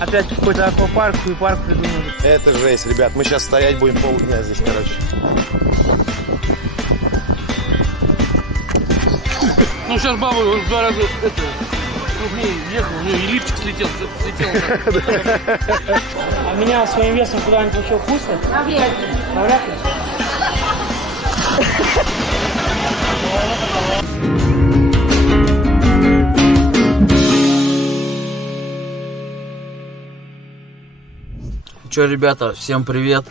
Опять какой-то аквапарк и парк придумали. Это жесть, ребят. Мы сейчас стоять будем полдня здесь, короче. Ну сейчас баба в 2 раза крупнее ехал, у нее и лифчик слетел. А меня своим весом куда-нибудь вообще вкусно? Навряд ли. Навряд ли? Че, ребята, всем привет!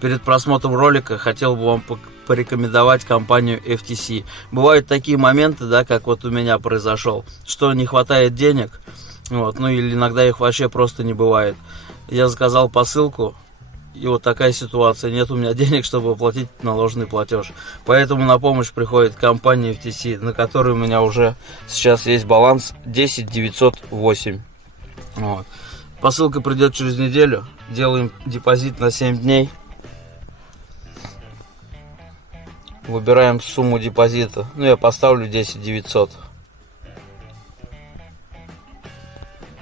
Перед просмотром ролика хотел бы вам порекомендовать компанию FTC. Бывают такие моменты, да, как вот у меня произошел, что не хватает денег, вот, ну или иногда их вообще просто не бывает. Я заказал посылку, и вот такая ситуация, нет у меня денег, чтобы оплатить наложенный платеж. Поэтому на помощь приходит компания FTC, на которой у меня уже сейчас есть баланс 10 908. Вот. Посылка придет через неделю. Делаем депозит на 7 дней. Выбираем сумму депозита. Ну, я поставлю 10 900.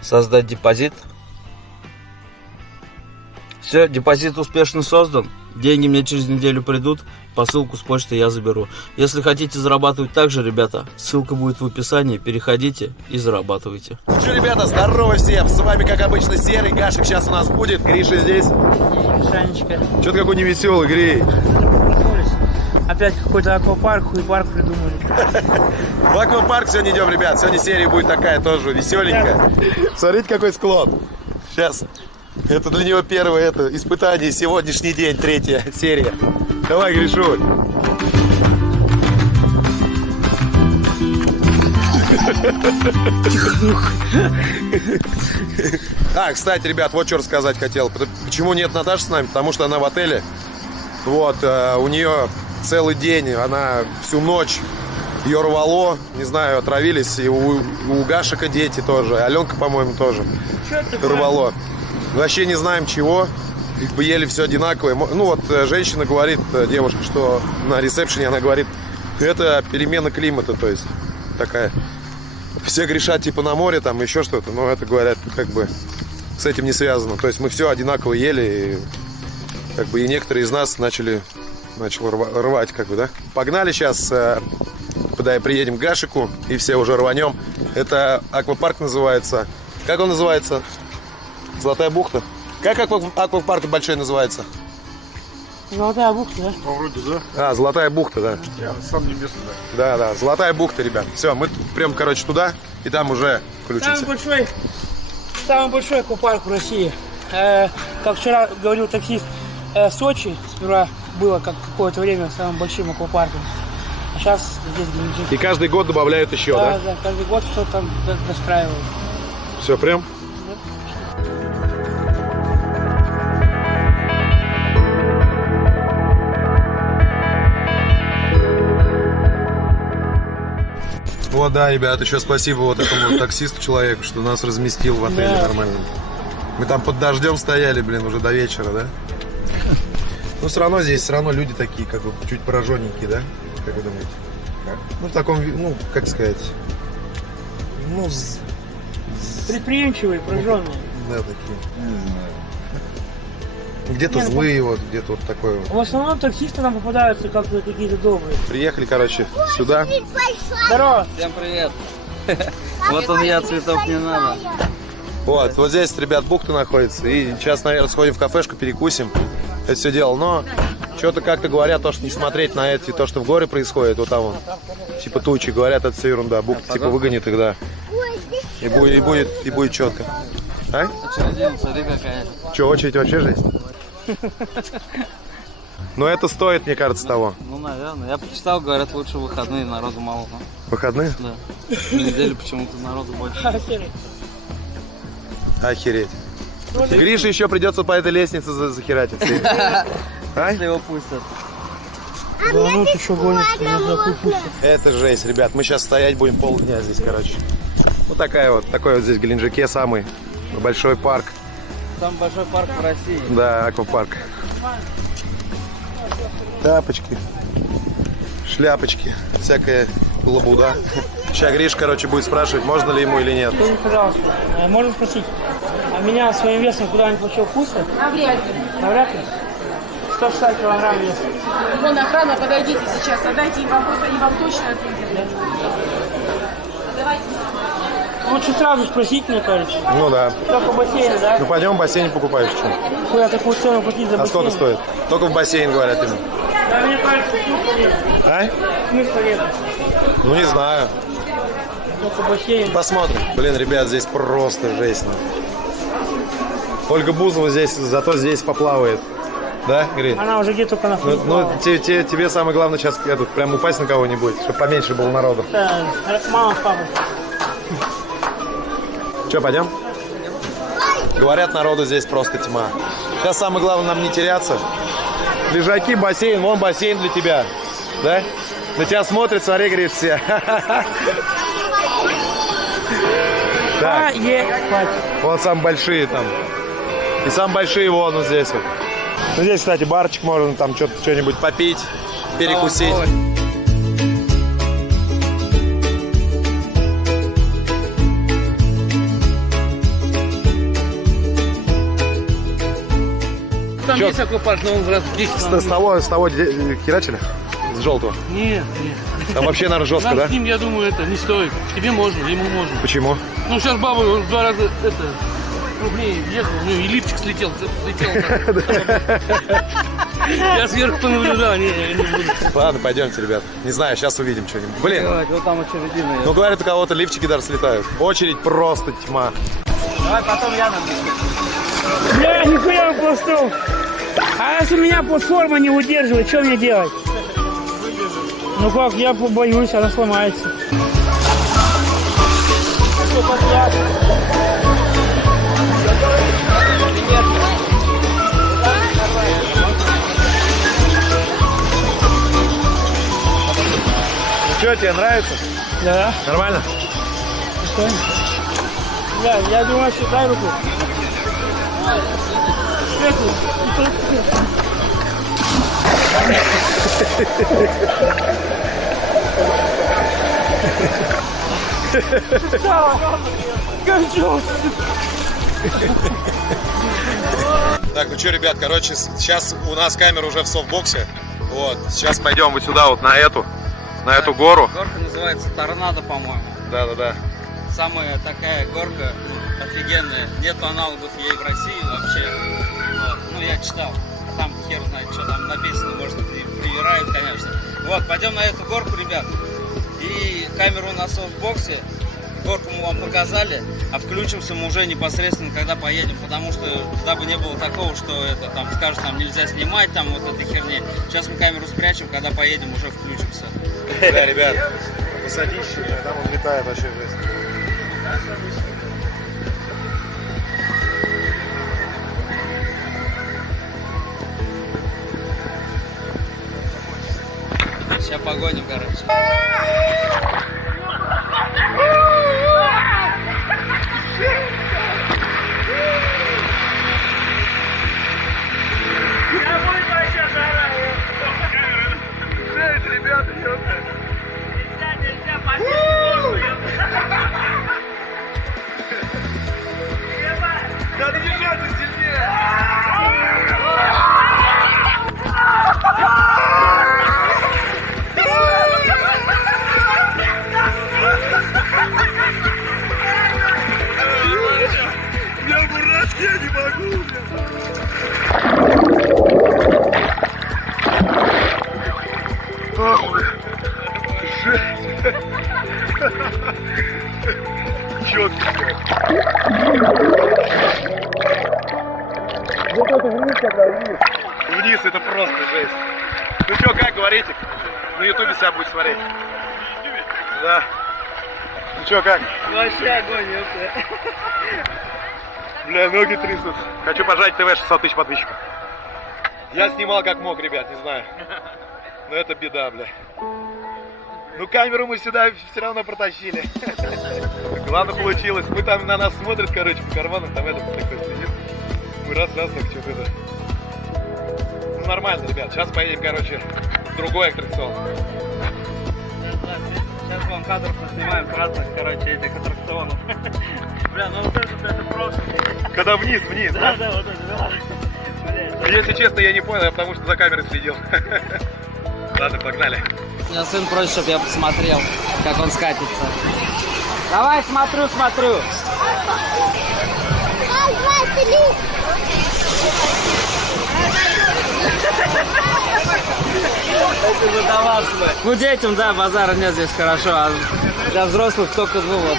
Создать депозит. Все, депозит успешно создан. Деньги мне через неделю придут. Посылку с почты я заберу. Если хотите зарабатывать так же, ребята, ссылка будет в описании. Переходите и зарабатывайте. Ну что, ребята, здорово всем. С вами, как обычно, Серый. Гашек сейчас у нас будет. Гриша здесь. Санечка. Что-то какой невеселый, Грей. Проснулись. Опять какой-то аквапарк и парк придумали. В аквапарк сегодня идем, ребят. Сегодня серия будет такая тоже веселенькая. Смотрите, какой склон. Сейчас. Это для него первое испытание. Сегодняшний день, 3-я серия. Давай, Гришуль. Кстати, ребят, вот что рассказать хотел. Почему нет Наташи с нами? Потому что она в отеле. Вот, у нее целый день, она всю ночь ее рвало, не знаю, отравились. И у Гашика дети тоже, Аленка, по-моему, тоже рвало. Вообще не знаем чего, как бы ели все одинаковое. Ну вот женщина говорит, девушка, что на ресепшене, она говорит, это перемена климата, то есть такая. Все грешат типа на море, там еще что-то, но это, говорят, как бы с этим не связано. То есть мы все одинаково ели, и, как бы, и некоторые из нас начали рвать, как бы, да. Погнали сейчас, когда приедем к Гашику, и все уже рванем. Это аквапарк называется. Как он называется? Золотая бухта? Как аквапарк большой называется? Золотая бухта, да? Вроде, да? Золотая бухта, да. Я сам не местный, да. Да, Золотая бухта, ребят. Все, мы прям, короче, туда, и там уже включимся. Самый большой аквапарк в России. Как вчера говорил таксист, Сочи сперва было какое-то время самым большим аквапарком. А сейчас здесь Геленджик. И каждый год добавляют еще, да? Да, каждый год что-то там достраивают. Все, прям? Вот, да, ребят, еще спасибо вот этому таксисту человеку, что нас разместил в отеле нормально. Мы там под дождем стояли, блин, уже до вечера, да? Ну, все равно здесь, люди такие, как бы, чуть пораженненькие, да? Как вы думаете? Ну, в таком, ну, как сказать, ну... Предприимчивые, пораженные. Да, такие. Где-то злые, вот, где-то вот такое вот. В основном таксисты нам попадаются как-то какие-то добрые. Приехали, короче, сюда. Здорово! Всем привет! Вот он я, цветов не надо. Вот здесь, ребят, бухта находится. И сейчас, наверное, сходим в кафешку, перекусим. Это все дело. Но что-то как-то говорят, то, что не смотреть на это, то, что в горе происходит, вот там вон. Типа тучи, говорят, это все ерунда. Бухта типа выгонит их, да. И будет четко. А? Очередь, смотри какая. Че, очередь вообще жесть? Но это стоит, мне кажется, того. Ну, наверное. Я почитал, говорят, лучше выходные, народу мало. Выходные? Да. Неделю почему-то народу больше. Охереть. Грише еще придется по этой лестнице захерачить. Если его пустят. Да ну ты что гонишь, Это жесть, ребят. Мы сейчас стоять будем полдня здесь, короче. Вот такой вот здесь в Геленджике самый большой парк. Самый большой парк в России. Да, аквапарк. Тапочки, шляпочки, всякая лабуда. Сейчас Гриш, короче, будет спрашивать, можно ли ему или нет. Скажи, пожалуйста, можно спросить, А меня своим весом куда-нибудь вообще упустят? Навряд ли. Навряд ли. 160 килограмм вес. Вон охрана, подойдите сейчас, отдайте им вопрос, они вам точно ответят. Давайте. Лучше сразу спросить, мне кажется. Ну да. Только бассейн, да? Ну пойдем в бассейн покупаешь что? Куда такую цену платить за А бассейн? сколько стоит? Только в бассейн, говорят им. Да, мне кажется, смысла нет. А? Смысла нет. Ну не знаю. Только бассейн. Посмотрим. Блин, ребят, здесь просто жесть. Ольга Бузова здесь, зато здесь поплавает. Да, Грин? Она уже где только на Ну, тебе самое главное сейчас прям упасть на кого-нибудь, чтобы поменьше было народу. Мама с папой. Че, пойдем? Говорят, народу здесь просто тьма. Сейчас самое главное нам не теряться. Лежаки, бассейн, вон бассейн для тебя. Да? На тебя смотрят, смотри, говоришь, все. Так, вот самые большие там. И самые большие вон здесь вот. Ну, здесь, кстати, барчик, можно там что-нибудь попить, перекусить. Там Чё? есть аквапарк, но он раз в 10 С того херачили? С желтого? Нет. Там вообще, наверное, жестко, Нам да? с ним, я думаю, это не стоит. Тебе можно, ему можно. Почему? Ну, сейчас баба в 2 раза крупнее ехал, у него и лифчик слетел. Я сверху понаблюдал, не буду. Ладно, пойдемте, ребят. Не знаю, сейчас увидим что-нибудь. Блин, Вот там очередина. ну говорят, у кого-то лифчики даже слетают. Очередь просто тьма. Давай потом я нам. Бля, нихуя пласту. А если меня платформа не удерживает, что мне делать? Ну как, я боюсь, она сломается. Что, тебе нравится? Да. Нормально? Бля, я думаю, что дай руку. Так, ну что, ребят, короче, сейчас у нас камера уже в софтбоксе. Вот, сейчас пойдем вот сюда, вот на эту гору. Горка называется Торнадо, по-моему. Да. Самая такая горка офигенная. Нету аналогов ей в России вообще. Вот. Ну, я читал. Там хер знает, что там написано. Может, привирают, конечно. Вот, пойдем на эту горку, ребят. И камеру на софтбоксе. Горку мы вам показали, а включимся мы уже непосредственно, когда поедем, потому что, дабы не было такого, что это там скажут, там нельзя снимать, там вот этой херни. Сейчас мы камеру спрячем, когда поедем, уже включимся. Да, ребят, посадище, там он летает вообще жесть. Сейчас погоним, короче. Вниз это просто жесть. Ну что, как говорите? На ютубе себя будет смотреть. Да. Ну что, как? Вообще огонь, ёпта. Бля, ноги трясут. Хочу пожать ТВ 600 тысяч подписчиков. Я снимал как мог, ребят, не знаю. Но это беда, бля. Ну камеру мы сюда все равно протащили. Главное получилось. Мы там на нас смотрят, короче, по карманам, там этот такой сидит. Мы раз, так что-то это. Ну нормально, ребят. Сейчас поедем, короче, в другой аттракцион. Сейчас вам кадр поснимаем с разных, короче, этих аттракционов. Бля, ну вот это просто. Когда вниз, да? Да, вот это, Если честно, я не понял, я потому что за камерой следил. Ладно, погнали. Меня сын просит, чтобы я посмотрел, как он скатится. Давай, смотрю. Ну, детям, да, базара нет, здесь хорошо, а для взрослых только, ну, вот,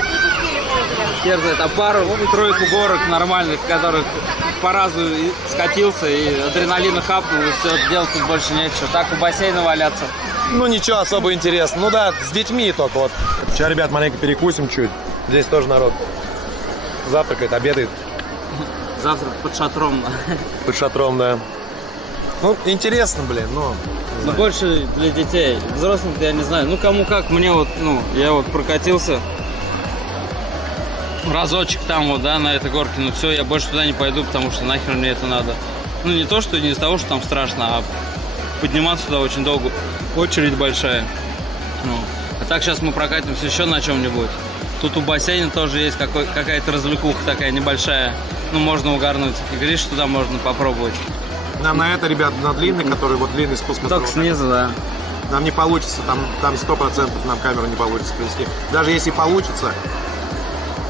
дерзает. А пару-тройку горок нормальных, в которых по разу и скатился, и адреналина хапнул, и все, делать тут больше нечего. Так у бассейна валяться. Ну, ничего особо интересного. Ну да, с детьми только вот. Сейчас, ребят, маленько перекусим чуть. Здесь тоже народ завтракает, обедает. Завтра под шатром. Под шатром, да. Ну, интересно, блин, но... Ну, больше для детей. Взрослых я не знаю. Ну, кому как. Мне вот, ну, я вот прокатился разочек там вот, да, на этой горке. Ну, все, я больше туда не пойду, потому что нахер мне это надо. Ну, не то, что не из-за того, что там страшно, а подниматься туда очень долго. Очередь большая. Ну, а так сейчас мы прокатимся еще на чем-нибудь. Тут у бассейна тоже есть какая-то развлекуха такая небольшая. Ну, можно угарнуть. И говоришь, туда можно попробовать. Нам на это, ребят, на длинный, который вот длинный спуск. Только снизу, да. Нам не получится, там 100% нам камеру не получится привести. Даже если получится,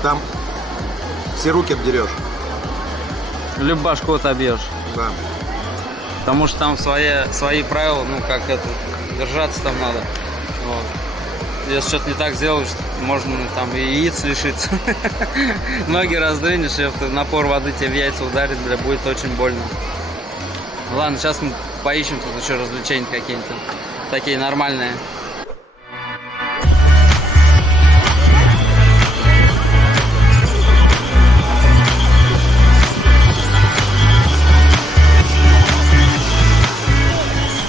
там все руки отдерешь. Либо башку отобьешь. Да. Потому что там свои правила, ну, как это, держаться там надо. Вот. Если что-то не так сделаешь, можно там и яиц лишиться. Ноги раздвинешь, и напор воды тебе в яйца ударит, бля, будет очень больно. Ладно, сейчас мы поищем тут еще развлечения какие-нибудь такие нормальные.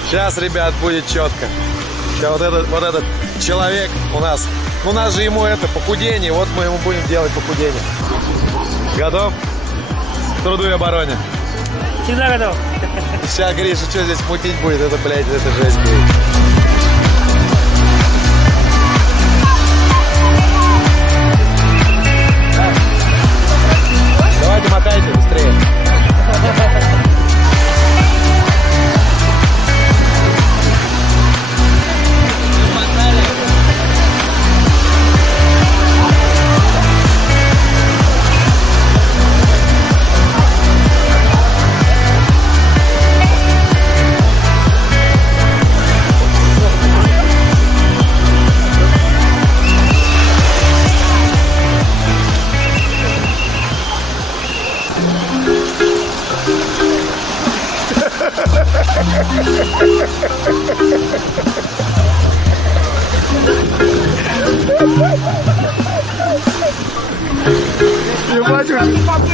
Сейчас, ребят, будет четко. Сейчас вот этот человек у нас же ему это похудение, вот мы ему будем делать похудение. Готов? К труду и обороне. Всегда готов. Сейчас, Гриша, что здесь мутить будет? Это, блядь, это жесть будет. Давайте мотайте быстрее.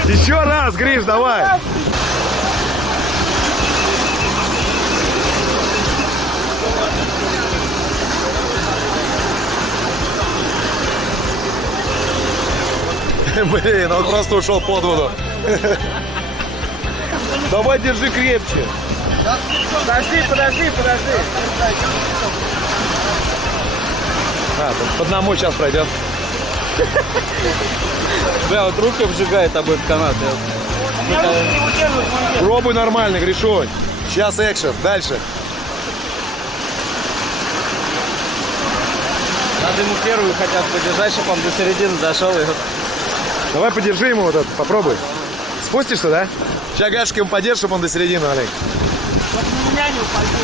Еще раз, Гриш, давай. Блин, он просто ушел под воду. Давай, держи крепче. Подожди. По одному сейчас пройдет. Бля, вот руки обжигает об этот канат. Пробуй нормально, Гришонь. Сейчас экшен. Дальше. Надо ему первую хотя бы подержать, чтобы он до середины дошел. И... Давай подержи ему вот это, попробуй. Спустишься, да? Сейчас гашки ему подержи, чтобы он до середины, Олег. Меня не упади.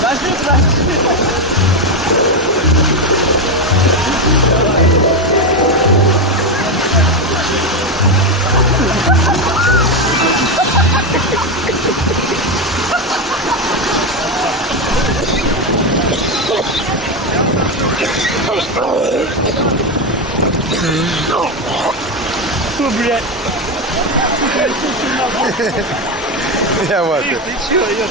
Подожди. Фу, блядь. Я вот. Ты чё, ёп?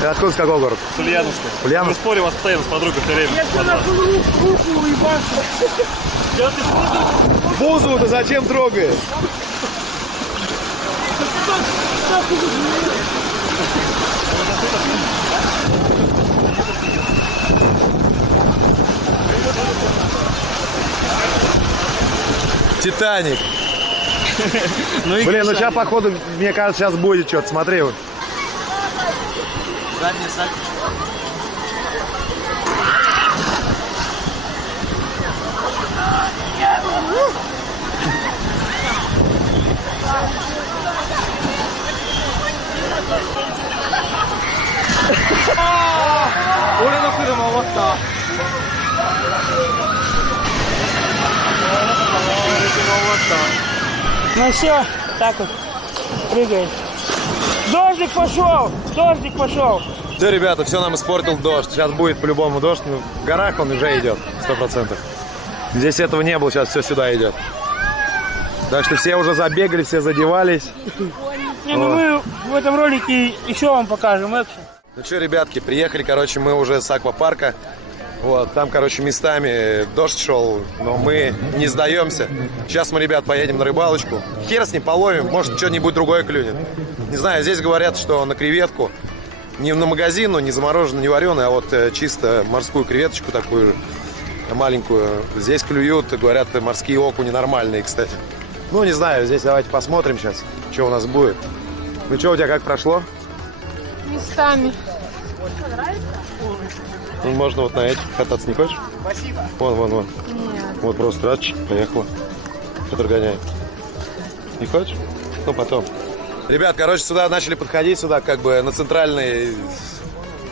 Ты откуда, с какого города? С Ульяновска. Ульяновск? Мы спорим постоянно с подругой все время. Я сюда руку уебался. Чё ты смотришь? Бузову-то зачем трогаешь? Титаник. Блин, ну сейчас, походу, мне кажется, сейчас будет что-то. Смотри вот. Задний сак. Ну все, так вот, прыгает. Дождик пошел, дождик пошел. Да, ребята, все нам испортил дождь. Сейчас будет по-любому дождь. Ну, в горах он уже идет, 100%. Здесь этого не было, сейчас все сюда идет. Так что все уже забегали, все задевались. Не, ну мы в этом ролике еще вам покажем экшен. Ну что, ребятки, приехали, короче, мы уже с аквапарка. Вот, там, короче, местами дождь шел, но мы не сдаемся. Сейчас мы, ребят, поедем на рыбалочку. Хер с ним половим, может, что-нибудь другое клюнет. Не знаю, здесь говорят, что на креветку, не на магазинную, не замороженную, не вареную, а вот чисто морскую креветочку такую маленькую. Здесь клюют, говорят, морские окуни нормальные, кстати. Ну, не знаю, здесь давайте посмотрим сейчас, что у нас будет. Ну что, у тебя как прошло? Местами. Ну, можно вот на этих кататься, не хочешь? Спасибо. Вон. Нет. Вот просто раз, поехала. Который гоняет. Не хочешь? Ну, потом. Ребят, короче, сюда начали подходить, сюда как бы на центральный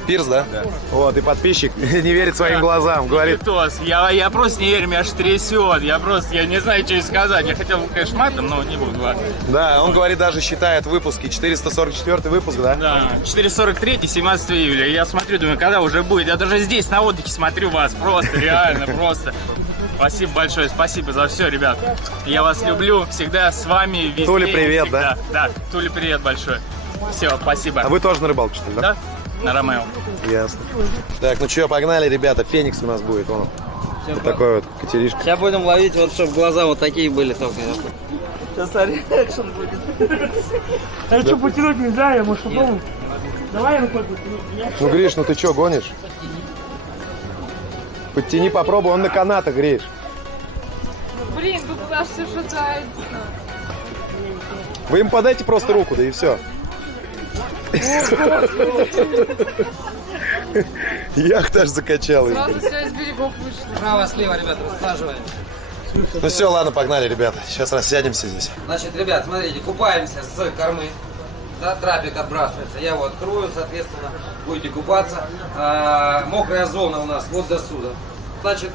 пирс, да? Да. Вот, и подписчик не верит своим глазам, говорит... Витос, я просто не верю, меня аж трясет. Я не знаю, что и сказать. Я хотел, конечно, матом, но не буду, ладно. Да, он говорит, даже считает выпуски. 444 выпуск, да? Да, 443, 17 июля. Я смотрю, думаю, когда уже будет. Я даже здесь на отдыхе смотрю вас. Просто, реально, просто. Спасибо большое, спасибо за все, ребят. Я вас люблю, всегда с вами, везде. Туля, привет, всегда. Да, Туля, привет большой. Все, спасибо. А вы тоже на рыбалку, что ли, да? Да? На Ромео. Ясно. Так, ну что, погнали, ребята. Феникс у нас будет, он. Вот такой вот катеришка. Сейчас будем ловить, вот чтобы глаза вот такие были только. Сейчас реакшн будет. А что, потянуть нельзя, я может попробую? Давай рукой потяни. Ну, Гриш, ну ты что, гонишь? Подтяни, попробуй, он на канатах, Гриш. Блин, тут куда все шатается. Вы им подайте просто руку, да и все. Яхта аж закачалась. Сразу все из берегов вышло. Право, слева, ребята, рассаживаем. Ну все, ладно, погнали, ребята. Сейчас рассядемся здесь. Значит, ребят, смотрите, купаемся с кормы. Да, трапик отбрасывается. Я его открою, соответственно, будете купаться. Мокрая зона у нас вот до сюда. Значит,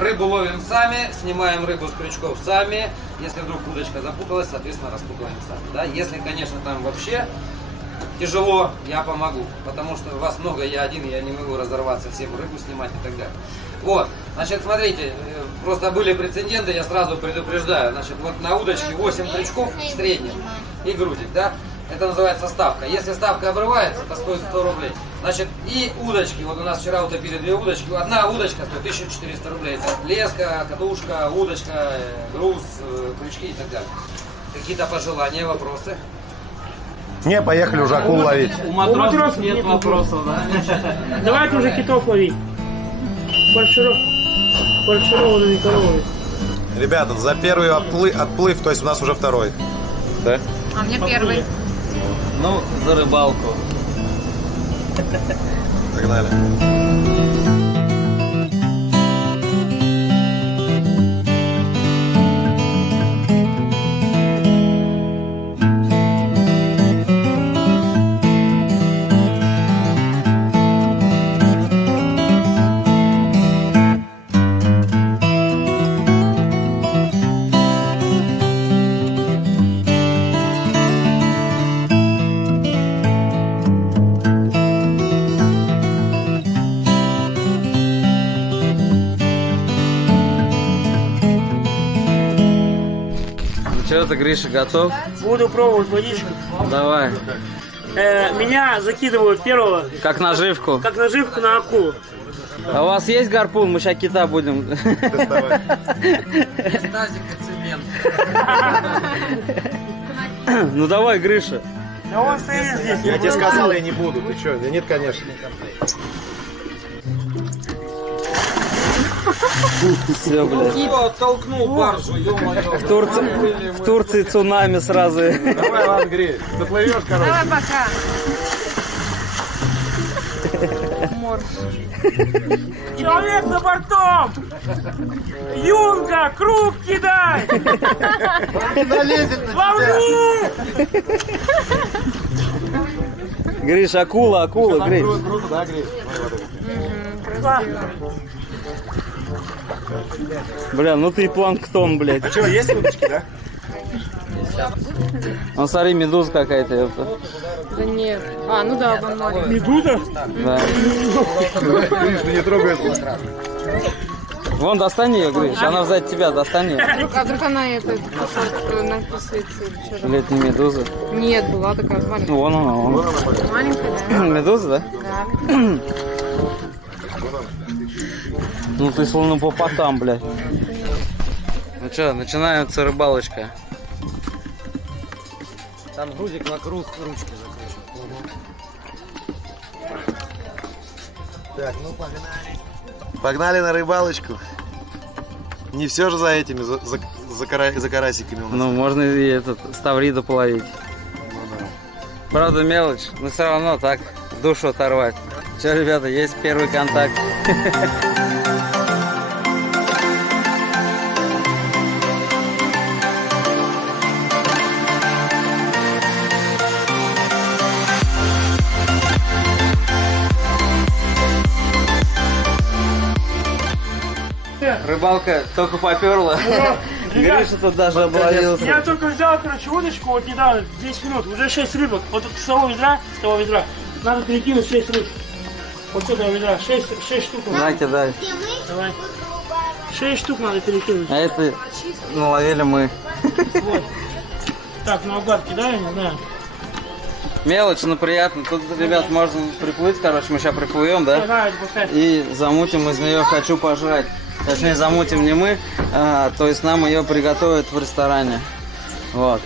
рыбу ловим сами, снимаем рыбу с крючков сами. Если вдруг удочка запуталась, соответственно, распутываем сами. Да? Если, конечно, там вообще тяжело, я помогу. Потому что вас много, я один, я не могу разорваться, всем рыбу снимать и так далее. Вот, значит, смотрите, просто были прецеденты, я сразу предупреждаю. Значит, вот на удочке 8 крючков в среднем и грузик, да? Это называется ставка. Если ставка обрывается, это стоит 100 рублей. Значит, и удочки. Вот у нас вчера утопили 2 удочки. Одна удочка стоит 1400 рублей. Это леска, катушка, удочка, груз, крючки и так далее. Какие-то пожелания, вопросы? Не, поехали уже акул ловить. У матросов нет вопросов, да? Давайте уже китов ловить. Фаршированными коровами. Ребята, за первый отплыв, то есть у нас уже второй. Да? А мне первый. Ну, за рыбалку. Погнали. Что ты, Гриша, готов? Буду пробовать водичку. Давай. Меня закидывают первого, Как наживку. как наживку на акулу. А у вас есть гарпун? Мы сейчас кита будем. Ну давай, Гриша. Да он стоит здесь. Я тебе сказал, я не буду. Ты что? Да нет, конечно. Все, блядь. Оттолкнул баржу, ё-моё. В Турции цунами сразу. Давай, ладно, грей. Доплывешь, короче. Давай, пока. Человек за бортом! Юнга, круг кидай! Волны! Гриш, акула, Гриш. Круто, да, грей? Бля, ну ты и планктон, блядь. А что, есть удочки, да? Ну смотри, медуза какая-то. Это. Да нет. А, ну да, вон море. Медуза? Да. Гриш, ты не трогай это. Вон, достань ее, Гриш. Она сзади тебя, достань ее. А вдруг она это кусок написывается или что? Или это не медуза? Нет, была такая маленькая. Ну, вон она, вон. Маленькая, да? Медуза, да? Да. Ну ты словно по потам, блядь. Ну что, начинается рыбалочка. Там грузик на круг, ручки закручен. Так, ну погнали. Погнали на рыбалочку. Не все же за этими, за карасиками у нас. Ну, можно и этот, ставрида половить. Ну да. Правда, мелочь, но все равно так, душу оторвать. Че, ребята, есть первый контакт. Рыбалка только поперла. Гриша тут даже обловился. Я только взял, короче, удочку вот недавно, 10 минут, уже 6 рыбок. Вот с того ведра, надо перекинуть 6 рыб. Вот с этого ведра, 6 штук. На, кидай. Давай. 6 штук надо перекинуть. А это наловили мы. Вот. Так, наугад кидаем, не знаю. Мелочь, но приятно. Тут, ребят, можно приплыть, короче, мы сейчас приплывем, да? Ага, это пускай. И замутим из нее «хочу пожрать». Точнее, замутим не мы, то есть нам ее приготовят в ресторане. Вот.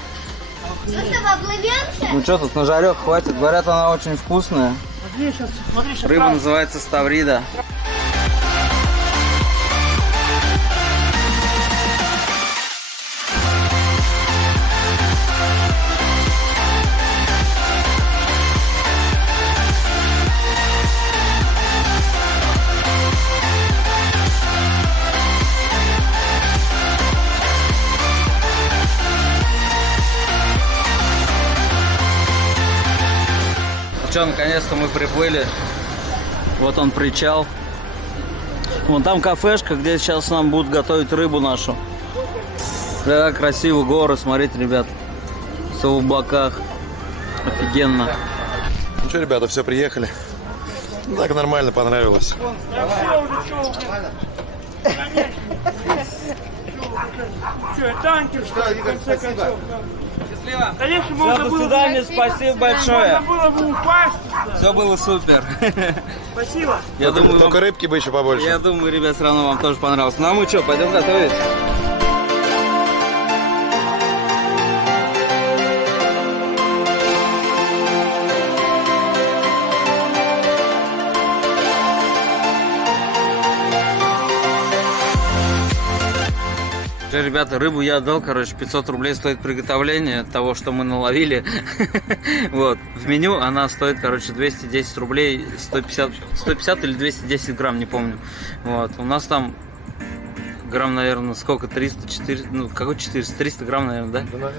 Ну что тут, на жарек хватит. Говорят, она очень вкусная. Смотри, сейчас Рыба называется ставрида. Что, наконец-то мы приплыли. Вот он причал. Вон там кафешка, где сейчас нам будут готовить рыбу нашу. Да, красиво горы, смотрите, ребят. Все в облаках. Офигенно. Ну что, ребята, все, приехали. Ну, так нормально, понравилось. Что, танкер, что ли, в конце концов? Конечно, Все, можно до было свидания, спасибо большое. Можно было бы упасть. Все было супер. Спасибо. Я думаю, Только рыбки бы еще побольше. я думаю, ребят, все равно вам тоже понравилось. Ну а мы что, пойдем готовить? Ребята, рыбу я отдал, короче, 500 рублей стоит приготовление того, что мы наловили. Вот, в меню она стоит, короче, 210 рублей, 150 или 210 грамм, не помню. Вот, у нас там грамм, наверное, сколько, 300, 400, ну, какой 400, 300 грамм, наверное, да?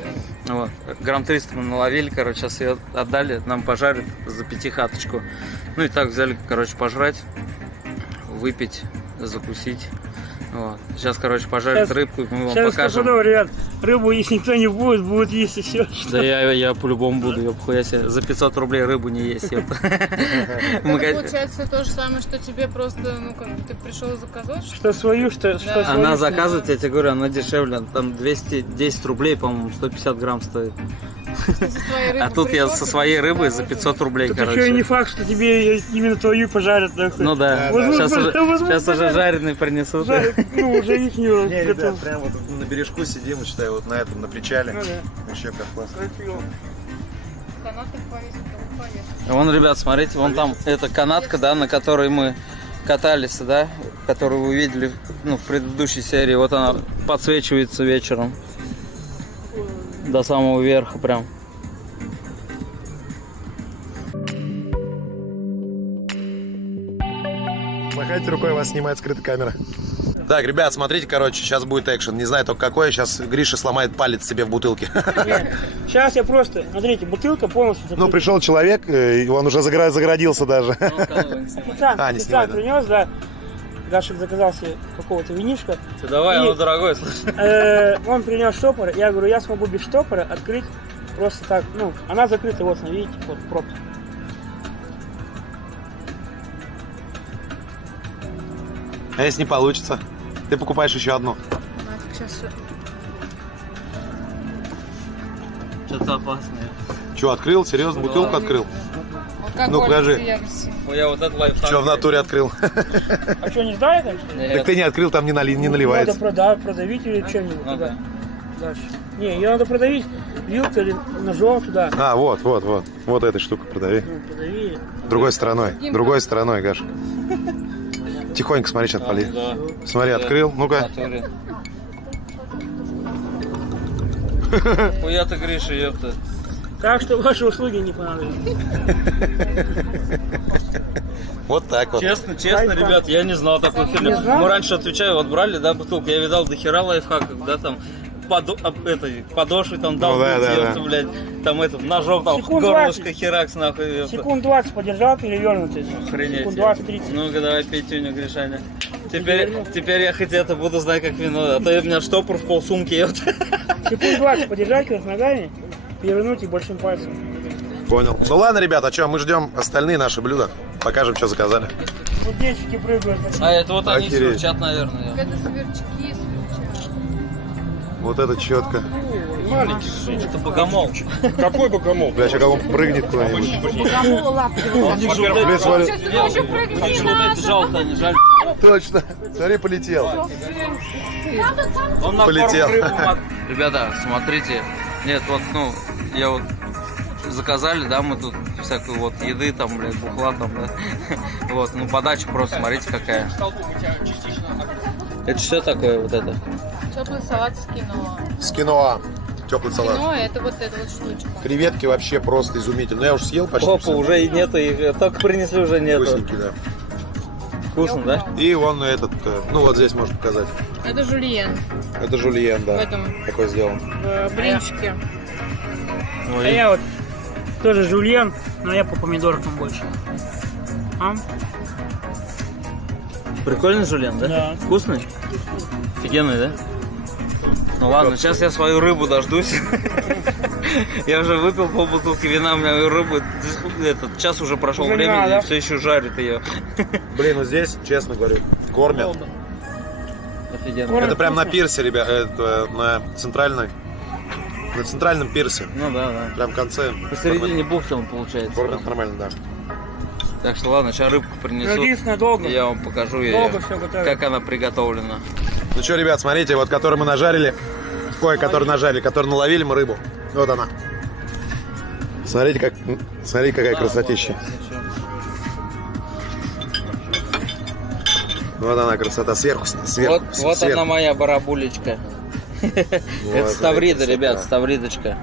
Вот, грамм 300 мы наловили, короче, сейчас ее отдали, нам пожарят за пятихаточку. Ну и так взяли, короче, пожрать, выпить, закусить. Вот. Сейчас, короче, пожарят рыбку, и мы вам Сейчас покажем. стопудово, ребят, рыбу есть никто не будет, будет есть еще. Да я по-любому буду, я хуя себе. За 500 рублей рыбу не есть. Это получается то же самое, что тебе просто, ну как, ты пришел заказать, что Что свою, что свою. Она заказывает, я тебе говорю, она дешевле. Там 210 рублей, по-моему, 150 грамм стоит. ты со своей рыбой А тут я пришел, со своей рыбой за 500 рублей, Это еще и не короче. факт, что тебе именно твою пожарят. Нахуй. Ну да, Возможно, возможно, сейчас уже пожарят. жареный принесут. Ну, уже их не Не, ребят, готов. прям вот на бережку сидим, считай, вот на этом, на причале. Ну да. Вообще как классно. канаты повесить, кого повесить. Вон, ребят, смотрите, вон там эта канатка, да, на которой мы катались, да, которую вы видели, ну, в предыдущей серии. Вот она подсвечивается вечером до самого верха прям. Махайте рукой, вас снимает скрытая камера. Так, ребят, смотрите, короче, сейчас будет экшен. Не знаю только какой. Сейчас Гриша сломает палец себе в бутылке. Сейчас я просто, смотрите, бутылка полностью закрыта. Ну, пришел человек, и он уже загородился даже. Специально, не снимай, да. принес, да. Дашик заказал себе какого-то винишка. Ты давай, И, оно дорогое, слушай. Он принес штопор. Я говорю, я смогу без штопора открыть просто так. Ну, она закрыта, вот, видите, вот пробка. А если не получится? Ты покупаешь еще одну. Что-то опасное. Че, открыл? Серьезно? Бутылку открыл? Ну, покажи. Я вот этот лайфхак. Че в натуре открыл? А что, не сдали там, что ли? Так ты не открыл, там не наливается. Надо продавить или что-нибудь туда. Дальше. Не, ее надо продавить вилкой или ножом туда. А, вот. Вот этой штукой продави. Ну, продави. Другой стороной, Гаш. Тихонько смотри, сейчас полей. Смотри, открыл. Ну-ка. Хуя-то, Гриша, ёпта. Так что ваши услуги не понадобятся. Вот так вот. Честно, ребят, я не знал такой херни. Не знал? Мы раньше, отвечаю, вот брали, да, бутылку, я видал дохера лайфхаков, да, там, подошвы там дал, да. блядь, там этот, ножом там, Секунд горлышко 20. херакс, нахуй, ёпта. Секунд 20 подержал, перевернутый. Охренеть. Секунд 20-30. Ну-ка, давай пятюню, Гришаня. Теперь я хоть это буду знать, как вино, а то у меня штопор в полсумки, ёпта. Секунд 20 подержать вверх ногами, перевернуть и большим пальцем. Понял. Ну ладно, ребят, а что, мы ждем остальные наши блюда. Покажем, что заказали. Кузнечики прыгают. А это вот они Охереть. сверчат, наверное. Это сверчки, сверчки. Вот это четко. Это богомол. Какой богомол? Бля, сейчас кого прыгнет куда-нибудь. Богомол лапки. Блин, смотри. Сейчас еще прыгнуть Вот не эти надо. жалко, они жаль. Точно. Смотри, полетел. Он на Полетел. корм рыбу Ребята, смотрите. Нет, вот, ну, я вот заказали, да, мы тут всякую вот еды, там, блядь, бухла, там, да. Вот, ну, подача просто, смотрите, какая. Это что такое вот это? Теплый салат с киноа. С киноа. Теплый салат. Киноа это вот эта вот штучка. Креветки вообще просто изумительно. Ну, я уже съел почти. Опа, всё. уже и нету, их только принесли, уже нету. Вкусненький, да. Вкусно, да? И вон этот, ну вот здесь можно показать. Это жульен Это жульен, да. в этом Такой сделан. блинчике. А я вот тоже жульен, но я по помидоркам больше. А? Прикольный жульен, да? Да. Вкусный? Офигенный, да? Ну ладно, сейчас я свою рыбу дождусь. Я уже выпил полбутылки вина, у меня рыбы, этот час уже прошел Уже не времени, надо. и все еще жарит ее. Блин, ну здесь, честно говорю, кормят. Офигенно. Кормят Это прям на вкусно. пирсе, ребят, это на центральном пирсе. Ну да, да. Прям в конце. Посередине бухты он получается. Кормят прям. нормально, да. Так что ладно, сейчас рыбку принесу. Единственное, долго. И я вам покажу ее, Долго всё готовят. как она приготовлена. Ну что, ребят, смотрите, вот который мы нажарили, который наловили мы рыбу. Вот она. Смотрите, какая красотища. Вот она красота сверху. Вот она моя барабулечка. Это ставрида, красота. ребят, ставридочка.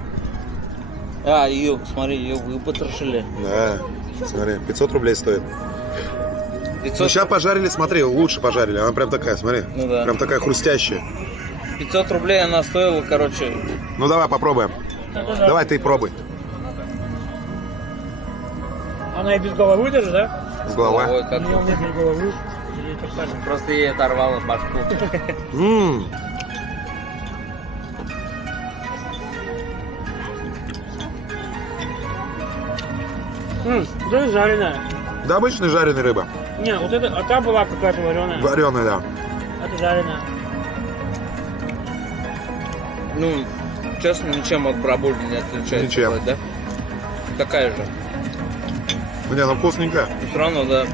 А, ее, смотри, ее выпотрошили. Да, смотри, 500 рублей стоит. 500, Ну сейчас пожарили, смотри, лучше пожарили. Она прям такая, смотри. Ну да. Прям такая хрустящая. 500 рублей она стоила, короче. Ну давай попробуем. Давай ты пробуй. Она и без головы даже, да? С головой. Ой, У как нее нет без головы. Или это так? просто ей оторвало башку. М. Да, жареная. Да, обычная жареная рыба. Не, вот это, а та была какая-то вареная. Вареная, да. Это жареная. Ну, честно, ничем от барабульки не отличается. Ничем. сказать, да? Такая же. Не, ну вкусненькая. Но все равно, да.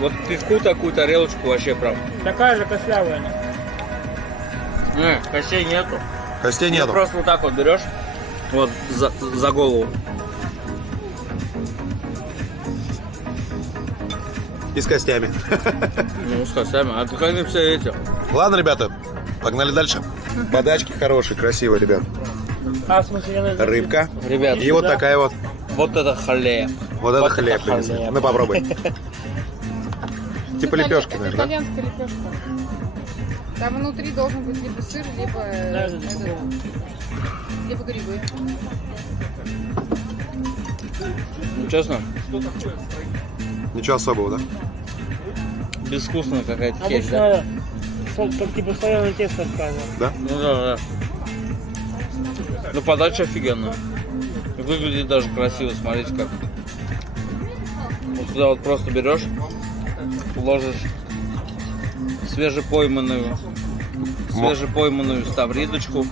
Вот пивку такую тарелочку вообще прям. Такая же костлявая она. Костей нету. Костей Ты нету. просто вот так вот берешь, вот за голову. И с костями. Ну, с костями. А ты они все эти. Ладно, ребята, погнали дальше. Подачки хорошие, красивые, ребят. А, в смысле, я на- Рыбка. Ребят, И вот такая вот. вот это хлеб. Вот это Вот хлеб. это принесли. хлеб. Ну, попробуй. Типа лепешки, Это наверное, да? итальянская лепешка. Там внутри должен быть либо сыр, либо, либо грибы. Ну, честно, Ничего особого, да? безвкусная какая-то херь, да? Обычно, как типа слоеное тесто отказывал. Да? Ну да, да. Ну подача офигенная. Выглядит даже красиво, смотрите как. Вот сюда вот просто берешь, ложишь свежепойманную ставридочку.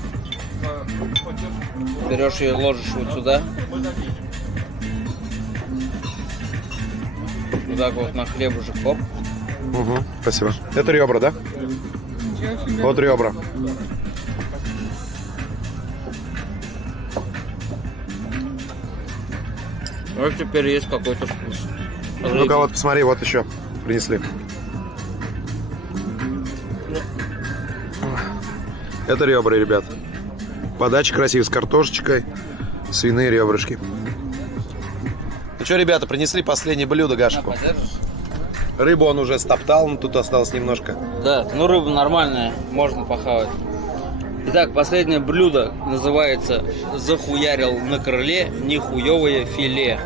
Берешь ее, ложишь вот сюда. Вот так вот на хлебушек, оп. Угу, спасибо. Это ребра, да? Вот ребра. Вот теперь есть какой-то вкус. Ну-ка вот посмотри, вот еще принесли. Это ребра, ребят. Подача красивая с картошечкой. Свиные ребрышки. Ну что, ребята, принесли последнее блюдо Гашику. Подержишь? Рыбу он уже стоптал, но тут осталось немножко. Да, ну рыба нормальная, можно похавать. Итак, последнее блюдо называется «Захуярил на крыле нихуевое филе».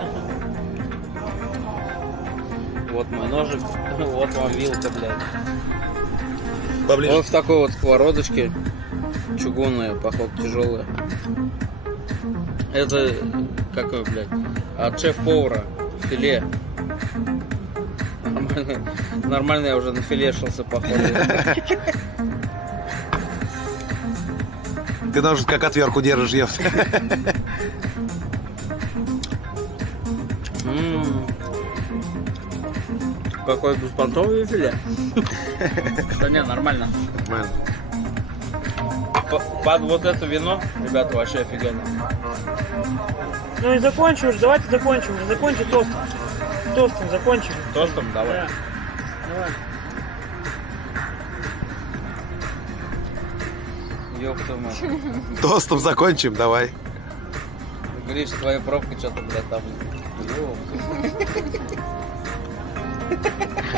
Вот мой ножик, вот вам вилка, блядь. Поближе. Вот в такой вот сковородочке, чугунная, походу тяжелая. Это, какой, блядь, от шеф-повара, филе. Нормально я уже нафилешился, походу. Ты даже как отвертку держишь, ёпт. Какое беспонтовое филе. Да не, нормально. Нормально. Под вот это вино, ребята, вообще офигенно. Ну и закончим уже, давайте закончим уже. Закончи тостом. Тостом закончим. Тостом давай. Да. Давай. Ёб твою мать. Тостом закончим, давай. Гриш, твоя пробка что-то, блядь, там.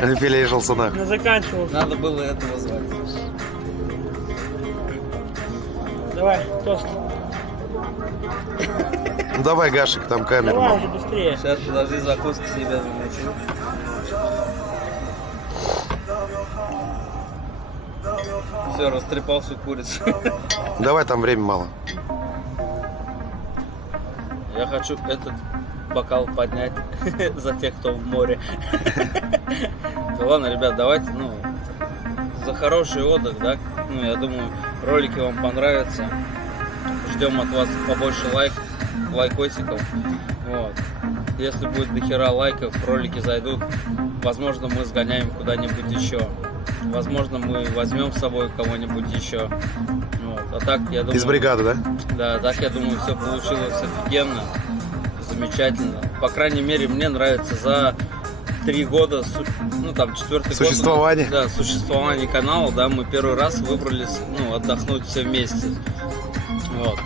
Нафилешился нахуй. Ну заканчивал. Надо было этого звать. Давай, тост. Ну давай, Гашик, там камеру. Давай мам. уже быстрее. Сейчас, подожди, закуски себе замочу. Все, растрепал всю курицу. Давай, там времени мало. Я хочу этот бокал поднять за тех, кто в море. Да ладно, ребят, давайте, ну, за хороший отдых, да, ну, я думаю, ролики вам понравятся. Ждем от вас побольше лайкосиков. Вот. Если будет дохера лайков, ролики зайдут, возможно, мы сгоняем куда-нибудь еще. Возможно, мы возьмем с собой кого-нибудь еще. Вот. А так, я думаю... Из бригады, да? Да, так, я думаю, все получилось офигенно, замечательно. По крайней мере, мне нравится за 3 года, ну там 4-й Существование. год, да, существование канала, да, мы первый раз выбрались, ну, отдохнуть все вместе. Вот.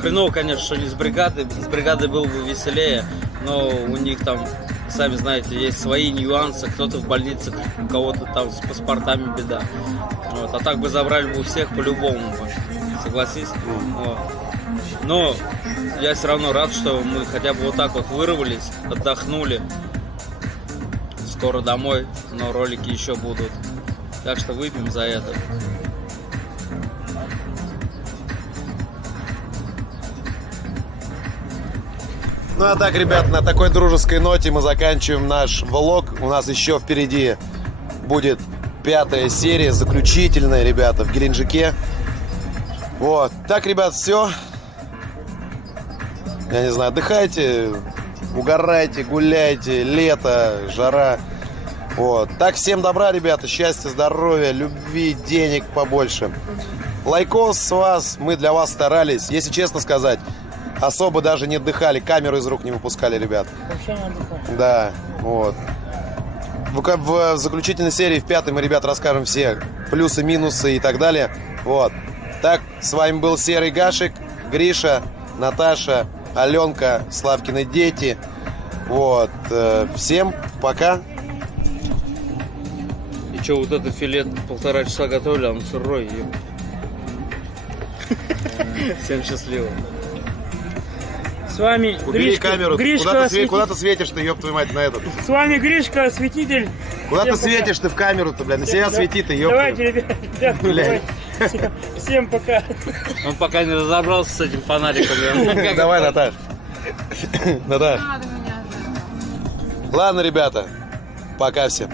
Хреново, конечно, что не с бригадой было бы веселее, но у них там, сами знаете, есть свои нюансы, кто-то в больнице, у кого-то там с паспортами беда. Вот. А так бы забрали бы у всех по-любому, согласись? Вот. Но я все равно рад, что мы хотя бы вот так вот вырвались, отдохнули. Скоро домой, но ролики еще будут. Так что выпьем за это. Ну а так, ребят, на такой дружеской ноте мы заканчиваем наш влог. У нас еще впереди будет 5-я серия, заключительная, ребята, в Геленджике. Вот. Так, ребят, все. Я не знаю, отдыхайте, угорайте, гуляйте, лето, жара. Вот. Так, всем добра, ребята, счастья, здоровья, любви, денег побольше. Лайкос с вас, мы для вас старались. Если честно сказать, особо даже не отдыхали, камеру из рук не выпускали, ребят. Вообще не отдыхай. Да, вот. в заключительной серии, в 5-й, мы, ребят, расскажем все плюсы, минусы и так далее. Вот. Так, с вами был Серый Гашек, Гриша, Наташа, Аленка, Славкины дети. Вот. Всем пока. И что, вот это филе 1,5 часа готовили, оно сырое. Всем счастливо. С вами Убери Гришка. камеру. Гришка, Куда ты светишь ты, ёб твою мать, на этот? С вами Гришка, осветитель. Куда ты Всем пока. светишь ты в камеру-то, блядь? На себя свети ты, ёб. Давайте, ребят, Блядь. давайте. Всем пока. Он пока не разобрался с этим фонариком. Давай, Наташ. Наташ. Ладно, ребята. Пока всем.